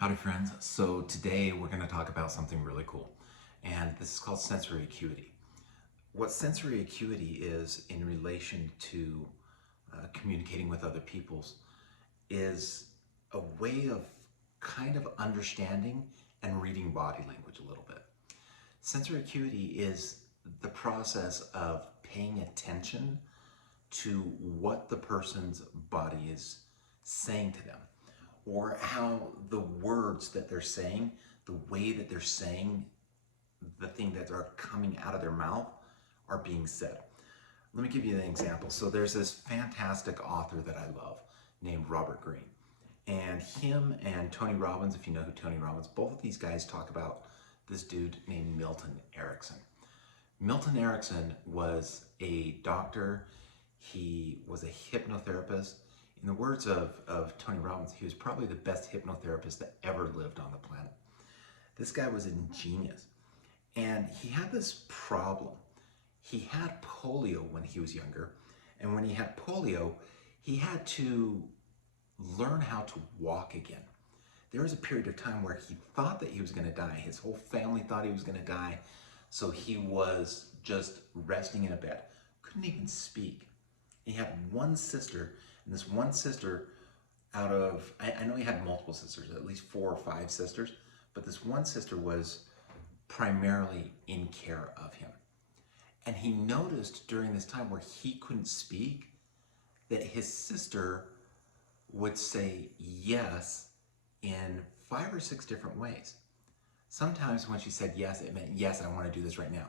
Howdy friends. So today we're going to talk about something really cool, and this is called sensory acuity. What sensory acuity is in relation to communicating with other peoples is a way of kind of understanding and reading body language a little bit. Sensory acuity is the process of paying attention to what the person's body is saying to them, or how the words that they're saying, the way that they're saying the thing that are coming out of their mouth are being said. Let me give you an example. So there's this fantastic author that I love named Robert Greene. And him and Tony Robbins, if you know who Tony Robbins, both of these guys talk about this dude named Milton Erickson. Milton Erickson was a doctor. He was a hypnotherapist. In the words of Tony Robbins, he was probably the best hypnotherapist that ever lived on the planet. This guy was ingenious. And he had this problem. He had polio when he was younger. And when he had polio, he had to learn how to walk again. There was a period of time where he thought that he was going to die. His whole family thought he was going to die. So he was just resting in a bed. Couldn't even speak. He had one sister, and this one sister out of, I know he had multiple sisters, at least 4 or 5 sisters, but this one sister was primarily in care of him. And he noticed during this time where he couldn't speak that his sister would say yes in 5 or 6 different ways. Sometimes when she said yes, it meant, yes, I want to do this right now.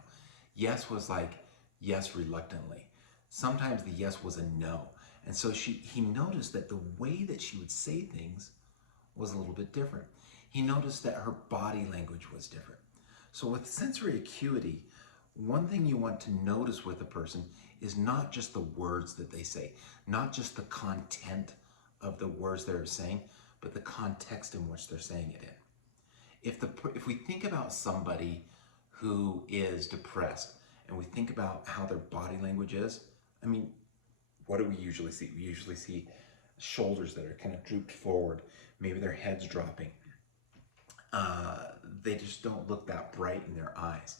Yes was like, yes, reluctantly. Sometimes the yes was a no. And so he noticed that the way that she would say things was a little bit different. He noticed that her body language was different. So with sensory acuity, one thing you want to notice with a person is not just the words that they say, not just the content of the words they're saying, but the context in which they're saying it in. If we think about somebody who is depressed and we think about how their body language is, I mean, what do we usually see? We usually see shoulders that are kind of drooped forward. Maybe their head's dropping. They just don't look that bright in their eyes.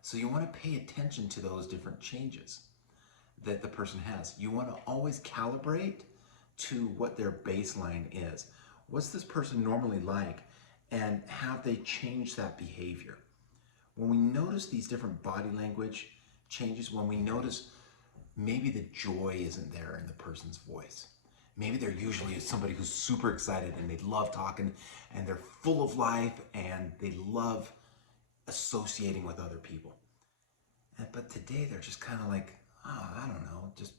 So you want to pay attention to those different changes that the person has. You want to always calibrate to what their baseline is. What's this person normally like, and have they changed that behavior? When we notice these different body language changes, when we notice maybe the joy isn't there in the person's voice. Maybe they're usually somebody who's super excited and they love talking and they're full of life and they love associating with other people. But today they're just kind of like, oh, I don't know, just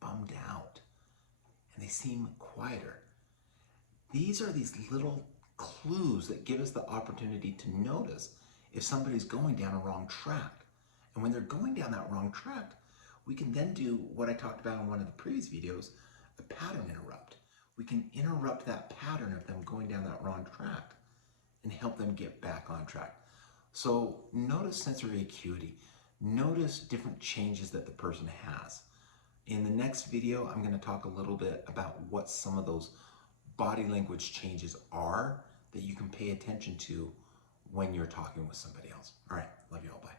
bummed out. And they seem quieter. These are these little clues that give us the opportunity to notice if somebody's going down a wrong track. And when they're going down that wrong track, we can then do what I talked about in one of the previous videos, a pattern interrupt. We can interrupt that pattern of them going down that wrong track and help them get back on track. So notice sensory acuity. Notice different changes that the person has. In the next video, I'm going to talk a little bit about what some of those body language changes are that you can pay attention to when you're talking with somebody else. All right, love you all, bye.